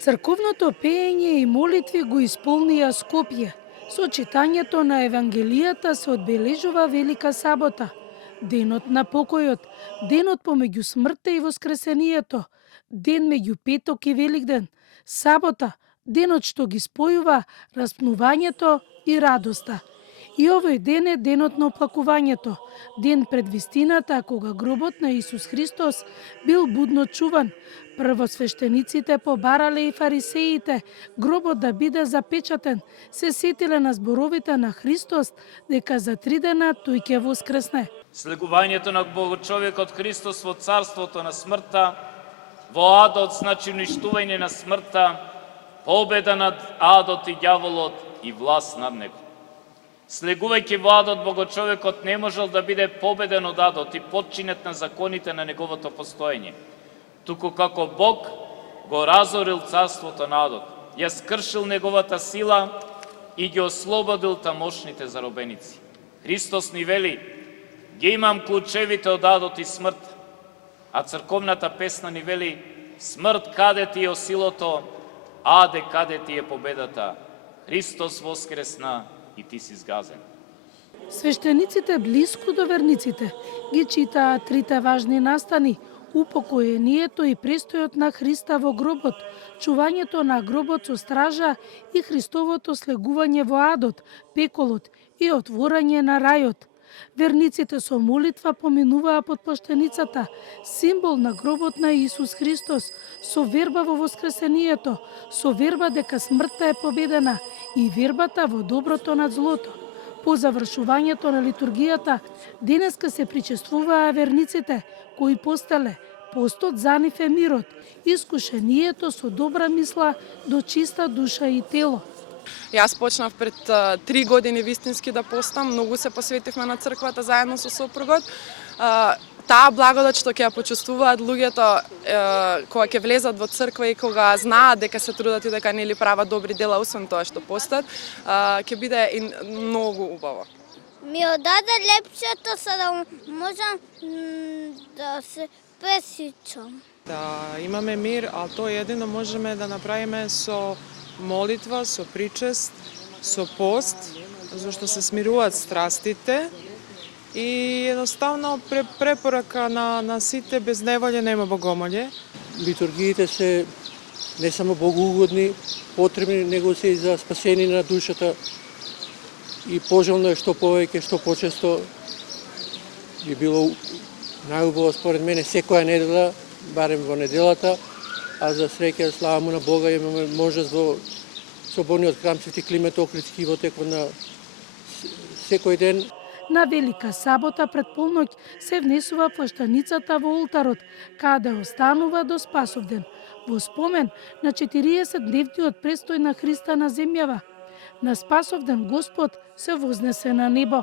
Црковното пеење и молитви го исполнија Скопје. Со читањето на Евангелијата се одбележува Велика сабота, денот на покојот, денот помеѓу смртта и воскресението, ден меѓу петок и Великден, сабота, денот што ги спојува распнувањето и радоста. И овој ден е денот на оплакувањето, ден пред вистината кога гробот на Исус Христос бил будно чуван. Првосвештениците побарале и фарисеите гробот да биде запечатен, се сетиле на зборовите на Христос дека за 3 дена тој ќе воскресне. Слегувањето на Богочовекот Христос во царството на смртта, во адот значи уништување на смртта, победа над адот и ѓаволот и власт над него. Слегувајќи во адот, Богочовекот не можел да биде победен од адот и подчинет на законите на неговото постоење, туку како Бог го разорил царството на адот, ја скршил неговата сила и ги ослободил тамошните заробеници. Христос ни вели: ги имам клучевите од адот и смрт, а црковната песна ни вели: смрт, каде ти е осилото, аде, каде ти е победата, Христос воскресна и ти си згазен. Свештениците блиску до верниците ги читаат трите важни настани: упокоението и престојот на Христа во гробот, чувањето на гробот со стража и Христовото слегување во адот, пеколот и отворање на рајот. Верниците со молитва поминуваа под плащеницата, символ на гробот на Исус Христос, со верба во воскресението, со верба дека смртта е победена и вербата во доброто над злото. По завршувањето на литургијата, денеска се причествуваа верниците кои постеле: постот за нив е мирот, искушението со добра мисла до чиста душа и тело. Јас почнав пред 3 години вистински да постам, многу се посветивме на црквата заедно со сопругот. Таа благодат што ќе ја почувствуваат луѓето кога ќе влезат во црква и кога знаат дека се трудат и дека нели прават добри дела освен тоа што постат, ќе биде и многу убаво. Ми одаде лепшето за да можам да се пресичам. Да имаме мир, а тоа едино можеме да направиме со молитва, со причест, со пост, зашто се смируваат страстите и едноставно препорака на сите: без неволје нема богомолје. Литургиите се не само богоугодни, потребни, него се и за спасение на душата, и пожелно е што повеќе, што почесто. Би било најубаво според мене секоја недела, барем во неделата, а за среќа, слава му на Бога, имаме можност во соборниот храм Свети Климент Охридски во текот на секој ден. На Велика сабота пред полноќ се внесува плащаницата во олтарот, каде останува до Спасовден, во спомен на 40-дневниот престој на Христа на земјава. На Спасовден Господ се вознесе на небо.